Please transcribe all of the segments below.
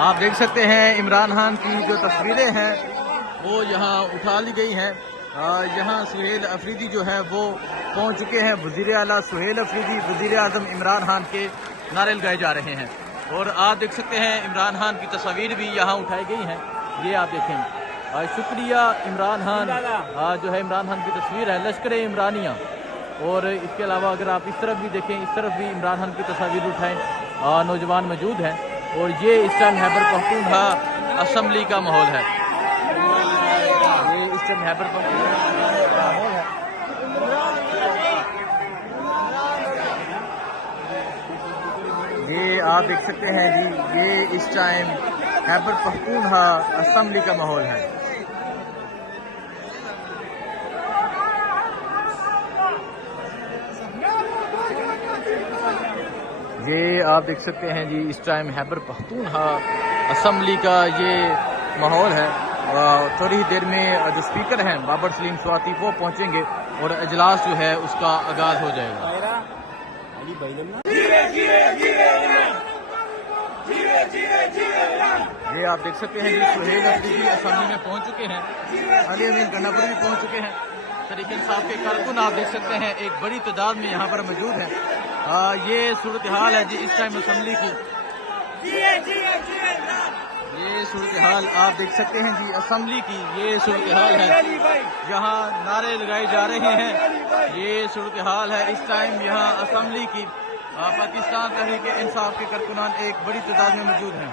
आप देख सकते हैं इमरान खान की जो तस्वीरें हैं वो यहाँ उठा ली गई हैं। यहाँ सुहेल अफरीदी जो है वो पहुँच चुके हैं। वज़ीर आला सुहेल अफरीदी वज़ीर आज़म इमरान खान के नारे लगाए जा रहे हैं और आप देख सकते हैं इमरान खान की तस्वीर भी यहाँ उठाई गई हैं। ये आप देखें, शुक्रिया इमरान खान जो है इमरान खान की तस्वीर है लश्कर इमरानिया। और इसके अलावा अगर आप इस तरफ भी देखें, इस तरफ भी इमरान खान की तस्वीर उठाएं, नौजवान मौजूद हैं। और ये इस टाइम खैबर पख्तूनख्वा असम्बली का माहौल है। ये इस टाइम खैबर पख्तूनख्वा का माहौल है। ये आप देख सकते हैं जी, ये इस टाइम खैबर पख्तूनख्वा असम्बली का माहौल है। ये आप देख सकते हैं जी, इस टाइम खैबर पख्तूनख्वा असम्बली का ये माहौल है। थोड़ी ही देर में जो स्पीकर हैं बाबर सलीम स्वाति वो पहुंचेंगे और इजलास जो है उसका आगाज हो जाएगा। ये आप देख सकते हैं जी, सुहेल अफरीदी असम्बली में पहुंच चुके हैं। अली अमीन गन्नापुर भी पहुंच चुके हैं। तरीके इंसाफ के कारकुन आप देख सकते हैं एक बड़ी तादाद में यहाँ पर मौजूद हैं। ये सूरत हाल है जी इस टाइम असम्बली की। ये सूरत हाल आप देख सकते हैं जी असम्बली की, ये सूरत हाल है। यहाँ नारे लगाए जा रहे हैं। ये सूरत हाल है इस टाइम यहाँ असम्बली की। पाकिस्तान तहरीक इंसाफ के कारकुनान एक बड़ी तादाद में मौजूद हैं।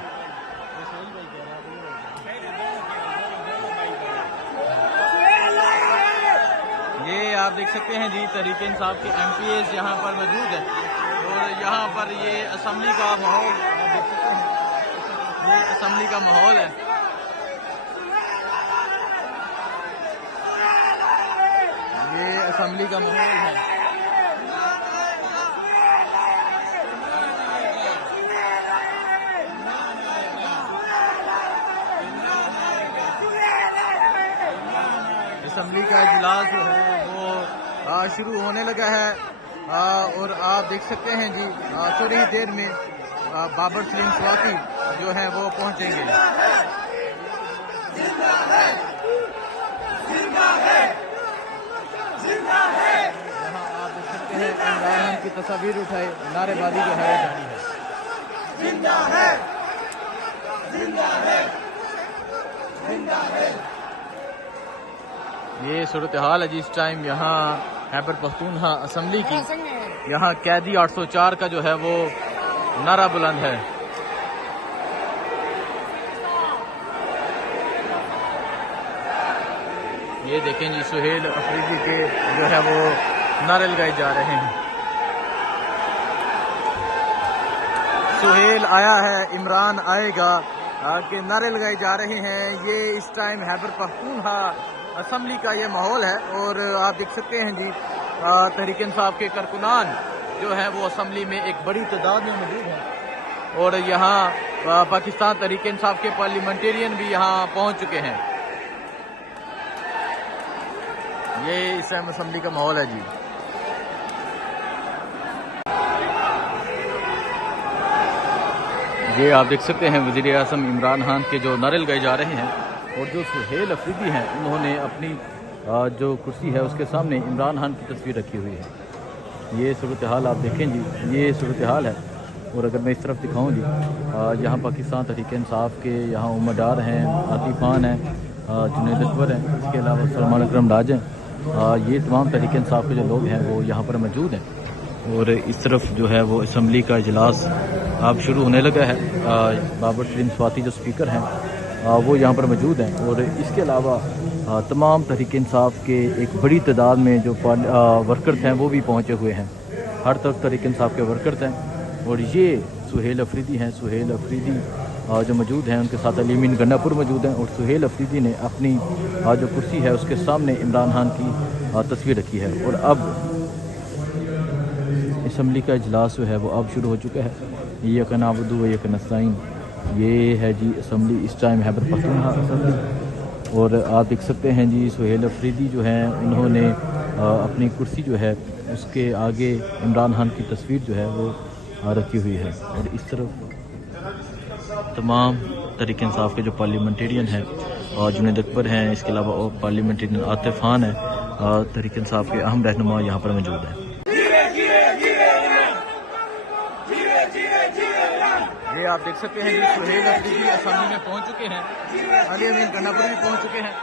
ये आप देख सकते हैं जी तहरीक इंसाफ के MPs यहाँ पर मौजूद हैं और यहाँ पर ये असम्बली का माहौल आप देख सकते हैं। ये असम्बली का माहौल है। ये असम्बली का माहौल है। असम्बली का इजलास जो है वो शुरू होने लगा है और आप देख सकते हैं जी थोड़ी ही देर में बाबर सलीम स्वाति जो है वो पहुंचेंगे। यहाँ आप देख सकते हैं इमरान खान की तस्वीर उठाई, नारेबाजी जो है जारी है। जिंदा है, जिंदा है, जिंदा है। ये सूरत हाल है जी इस टाइम यहाँ खैबर पख्तूनख्वा असम्बली की। यहाँ कैदी 804 का जो है वो नारा बुलंद है। ये देखें जी सुहेल अफरीदी के जो है वो नारे लगाए जा रहे हैं। सुहेल आया है, इमरान आएगा के नारे लगाए जा रहे हैं। ये इस टाइम खैबर पख्तूनख्वा असम्बली का ये माहौल है और आप देख सकते हैं जी तहरीक इंसाफ के कारकुनान जो है वो असम्बली में एक बड़ी तादाद में मौजूद हैं और यहाँ पाकिस्तान तहरीक इंसाफ के पार्लियामेंटेरियन भी यहाँ पहुँच चुके हैं। ये इस टाइम असम्बली का माहौल है जी। ये आप देख सकते हैं वज़ीर आज़म इमरान खान के जो नारे लगाए जा रहे हैं और जो सुहेल अफरीदी हैं उन्होंने अपनी जो कुर्सी है उसके सामने इमरान खान की तस्वीर रखी हुई है। ये सूरत हाल आप देखें जी, ये सूरत हाल है। और अगर मैं इस तरफ दिखाऊं जी, यहाँ पाकिस्तान तहरीक इंसाफ के यहाँ उम्मीदवार हैं, आतिफ खान हैं, जुनैद अकबर हैं, इसके अलावा सलमान अकरम राज हैं। ये तमाम तहरीक इंसाफ के जो लोग हैं वो यहाँ पर मौजूद हैं। और इस तरफ जो है वो असम्बली का इजलास अब शुरू होने लगा है। बाबर सलीम स्वाति जो स्पीकर हैं वो यहाँ पर मौजूद हैं और इसके अलावा तमाम तहरीक इंसाफ के एक बड़ी तादाद में जो वर्कर्स हैं वो भी पहुँचे हुए हैं। हर तरफ तहरीक इंसाफ के वर्कर्स हैं और ये सुहेल अफरीदी हैं। सुहेल अफरीदी जो मौजूद हैं, उनके साथ अली अमीन गन्नापुर मौजूद हैं और सुहेल अफरीदी ने अपनी जो कुर्सी है उसके सामने इमरान खान की तस्वीर रखी है। और अब असम्बली का इजलास जो है वो अब शुरू हो चुका है। यक नाबुदु व यक नस्ताईन, ये है जी असम्बली इस टाइम खैबर पख्तूनख्वा असम्बली। और आप देख सकते हैं जी सुहेल अफरीदी जो हैं उन्होंने अपनी कुर्सी जो है उसके आगे इमरान खान की तस्वीर जो है वो रखी हुई है और इस तरफ तमाम तहरीक इंसाफ के जो पार्लियामेंटेरियन हैं जुनैद अकबर हैं, इसके अलावा और पार्लियामेंटेरियन आतिफ खान है, तहरीक इंसाफ के अहम रहनुमा यहाँ पर मौजूद हैं। ये आप देख सकते हैं जी सुहेल अफरीदी असेंबली में पहुंच चुके हैं, अली अमीन गन्नापुरी भी पहुंच चुके हैं।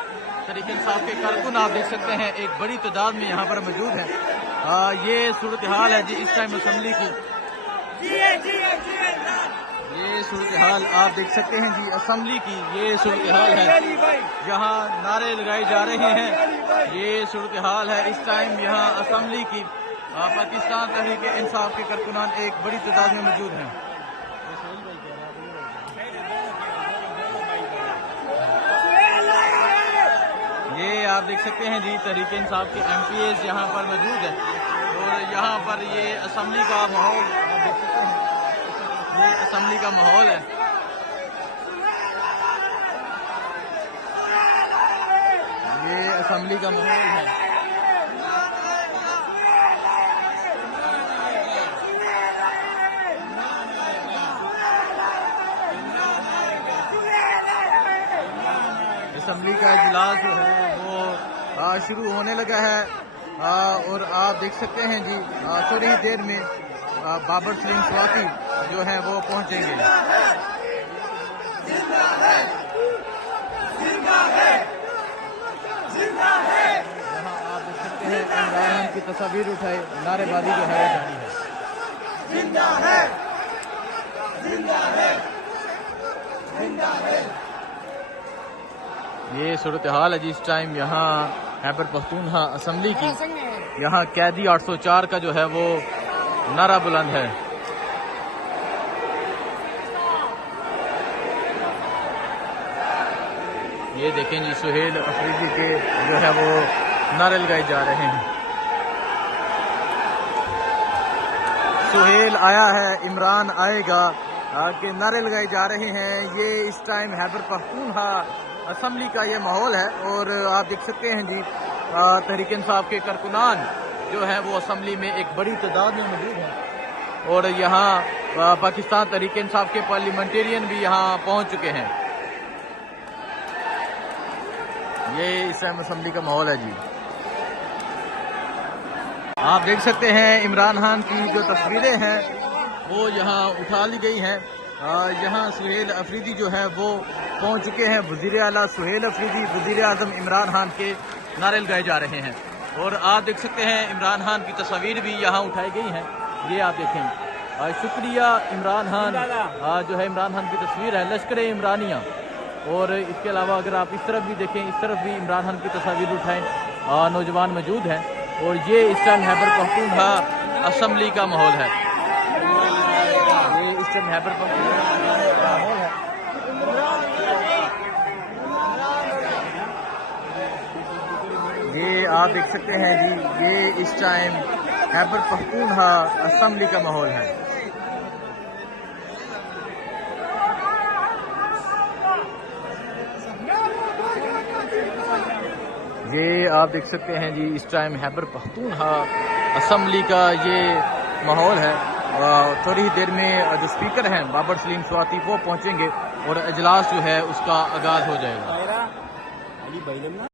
तहरीक इंसाफ के कारकुन आप देख सकते हैं एक बड़ी तादाद में यहाँ पर मौजूद है। ये सूरत हाल है जी इस टाइम असेंबली की। ये सूरत हाल आप देख सकते हैं जी असेंबली की, ये सूरत हाल है, यहाँ नारे लगाए जा रहे हैं। ये सूरत हाल है इस टाइम यहाँ असेंबली की। पाकिस्तान तहरीक इंसाफ के कारकुनान एक बड़ी तादाद में मौजूद हैं। ये आप देख सकते हैं जी तहरीक इंसाफ के MPs यहाँ पर मौजूद हैं और यहाँ पर ये असेंबली का माहौल आप देख सकते हैं, ये असेंबली का माहौल है। ये असेंबली का माहौल है। असेंबली का इजलास जो है वो शुरू होने लगा है और आप देख सकते हैं जी थोड़ी ही देर में बाबर सलीम स्वाति जो है वो पहुंचेंगे। यहाँ आप देख सकते हैं इमरान की तस्वीर उठाए, नारेबाजी जो है जारी है। जिंदा है, जिंदा है, जिंदा है। ये सूरत हाल है जी इस टाइम यहाँ खैबर पख्तूनख्वा असेंबली की। यहाँ कैदी 804 का जो है वो नारा बुलंद है। ये देखें जी सुहेल अफरीदी के जो है वो नारे लगाए जा रहे हैं। सुहेल आया है, इमरान आएगा के नारे लगाए जा रहे हैं। ये इस टाइम खैबर पख्तूनख्वा असेंबली का ये माहौल है और आप देख सकते हैं जी तहरीक इंसाफ के कारकुनान जो है वो असेंबली में एक बड़ी तादाद में मौजूद हैं और यहाँ पाकिस्तान तहरीक इंसाफ के पार्लियामेंटेरियन भी यहाँ पहुँच चुके हैं। ये इस टाइम असेंबली का माहौल है जी। आप देख सकते हैं इमरान खान की जो तस्वीरें हैं वो यहाँ उठा ली गई हैं। यहाँ सुहेल अफरीदी जो है वो पहुंच चुके हैं। वज़ीर आला सुहेल अफरीदी, वज़ीर आज़म इमरान खान के नारे लगाए जा रहे हैं और आप देख सकते हैं इमरान खान की तस्वीर भी यहाँ उठाई गई हैं। ये आप देखें, शुक्रिया इमरान खान जो है इमरान खान की तस्वीर है, लश्कर इमरानिया। और इसके अलावा अगर आप इस तरफ भी देखें, इस तरफ भी इमरान खान की तस्वीर उठाएं, नौजवान मौजूद हैं और ये इस टाइम खैबर पख्तूनख्वा असेंबली का माहौल है। ये इस टाइम खैबर पख्तूनख्वा का माहौल है। ये आप देख सकते हैं जी, ये इस टाइम खैबर पख्तूनख्वा असेंबली का माहौल है। ये आप देख सकते हैं जी इस टाइम खैबर पख्तूनख्वा असेंबली का ये माहौल है। थोड़ी ही देर में जो स्पीकर हैं बाबर सलीम स्वाति वो पहुंचेंगे और इजलास जो है उसका आगाज हो जाएगा।